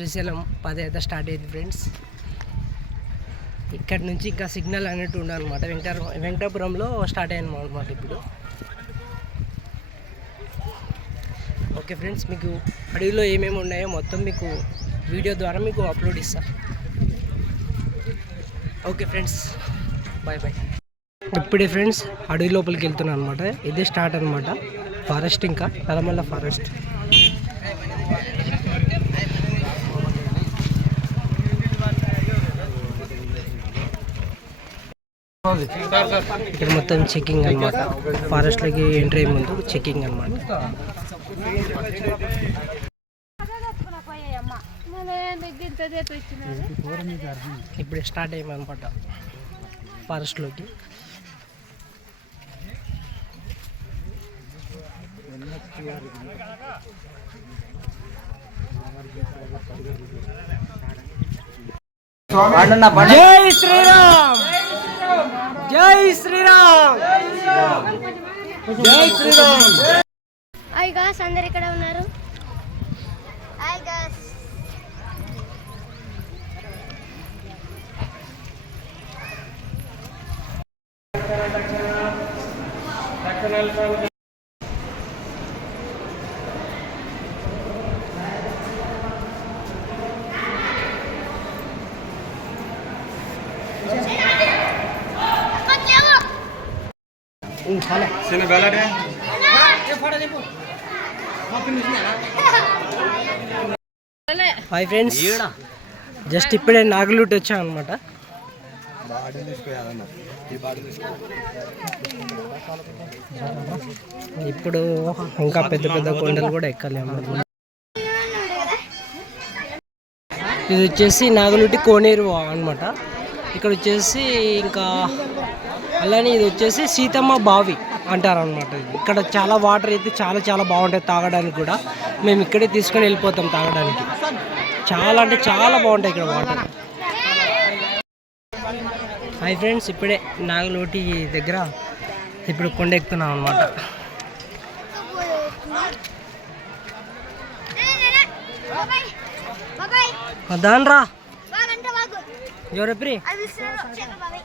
శ్రీశైలం పాదయాత్ర start అయింది friends ఇక్కడ నుంచి ఇంకా సిగ్నల్ అనేట్టు ఉండనమాట వెంకట వెంకటాపురంలో స్టార్ట్ అయ్యాను అనమాట ఇప్పుడు. ఓకే ఫ్రెండ్స్ మీకు అడవిలో ఏమేమి ఉన్నాయో మొత్తం మీకు వీడియో ద్వారా మీకు అప్లోడ్ ఇస్తా. ఓకే ఫ్రెండ్స్ బాయ్ బాయ్ ఇప్పుడే ఫ్రెండ్స్ అడవి లోపలికి వెళ్తున్నాను అనమాట ఇదే స్టార్ట్ అనమాట ఫారెస్ట్ ఇంకా నల్లమల్ల ఫారెస్ట్ ఇక్కడ మొత్తం చెకింగ్ అనమాట ఫారెస్ట్లోకి ఎంట్రీ అయ్యే ముందు చెకింగ్ అనమాట ఇప్పుడు స్టార్ట్ అయ్యామన్నమాట ఫారెస్ట్లోకి జై శ్రీరామ్! జై శ్రీరామ్! జై శ్రీరామ్! హాయ్ గాస్ అందరు ఇక్కడ ఉన్నారు? Hi guys hi friends just ఇప్పుడే నాగులూటి వచ్చాం అనమాట ఇప్పుడు ఇంకా పెద్ద పెద్ద కొండలు కూడా ఎక్కలేము. ఇది వచ్చేసి నాగులూటి కోనేరు అనమాట ఇక్కడ వచ్చేసి ఇంకా అలానే ఇది వచ్చేసి సీతమ్మ బావి అంటారు అనమాట ఇక్కడ చాలా వాటర్ అయితే చాలా చాలా బాగుంటాయి తాగడానికి కూడా మేము ఇక్కడే తీసుకొని వెళ్ళిపోతాం తాగడానికి చాలా అంటే చాలా బాగుంటాయి ఇక్కడ వాటర్ హాయ్ ఫ్రెండ్స్ ఇప్పుడే నాగలోటి దగ్గర ఇప్పుడు కొండ ఎక్కుతున్నాం అనమాట బాబాయ్ బాబాయ్ దాని రా బాగంటే బాగు ఎవరెప్రి అది బాబాయ్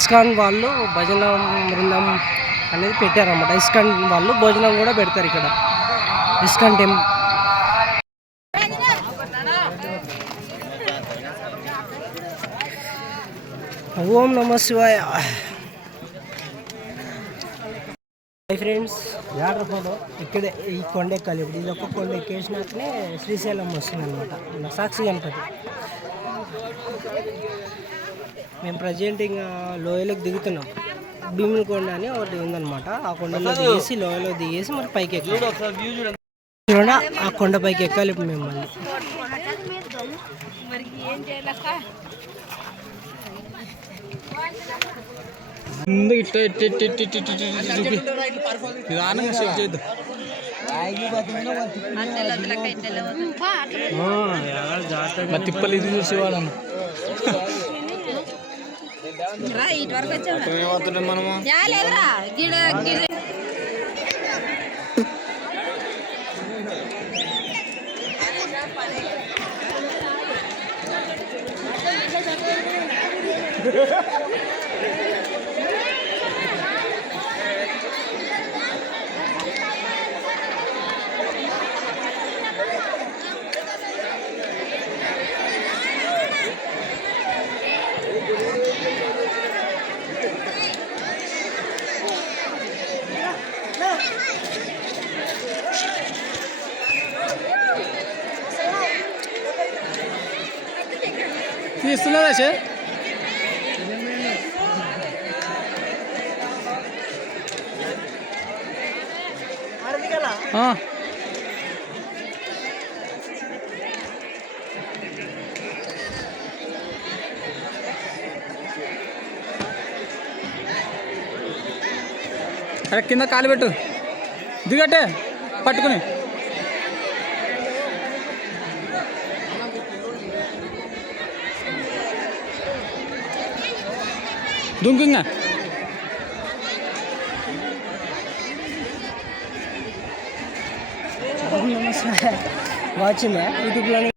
ఇస్కాన్ వాళ్ళు భజన బృందం అనేది పెట్టారన్నమాట. ఇస్కాన్ వాళ్ళు భోజనం కూడా పెడతారు ఇక్కడ. ఇస్కాన్ టెంపుల్ ఓం నమ శివాయ. Hi friends. ఫోటో? ఇక్కడే ఈ కొండ ఎక్కాలి ఇప్పుడు. ఇది ఒక కొండ ఎక్కేసినాకనే శ్రీశైలం వస్తుంది అనమాట సాక్షి గణపతి. మేము ప్రజెంట్ ఇంకా లోయలోకి దిగుతున్నాం. భీముని కొండ అని ఒకటి ఉందన్నమాట. ఆ కొండలో దిగేసి లోయలో దిగేసి మరి పైకి ఎక్కాలి. చూడండి ఆ కొండ పైకి ఎక్కాలి ఇప్పుడు మేము మళ్ళీ ముందు ఇట్లా చూపి. నిదానంగా షేక్ చేద్దాం. తిప్పలు ఇది చూసేవాళ్ళం ఏమవుతుండే మనము ఇస్తున్నారా సార్ అరే కింద కాలు పెట్టు. దిగట్టే పట్టుకుని. దుంకు ఇంకా వచ్చిందా యూట్యూబ్లో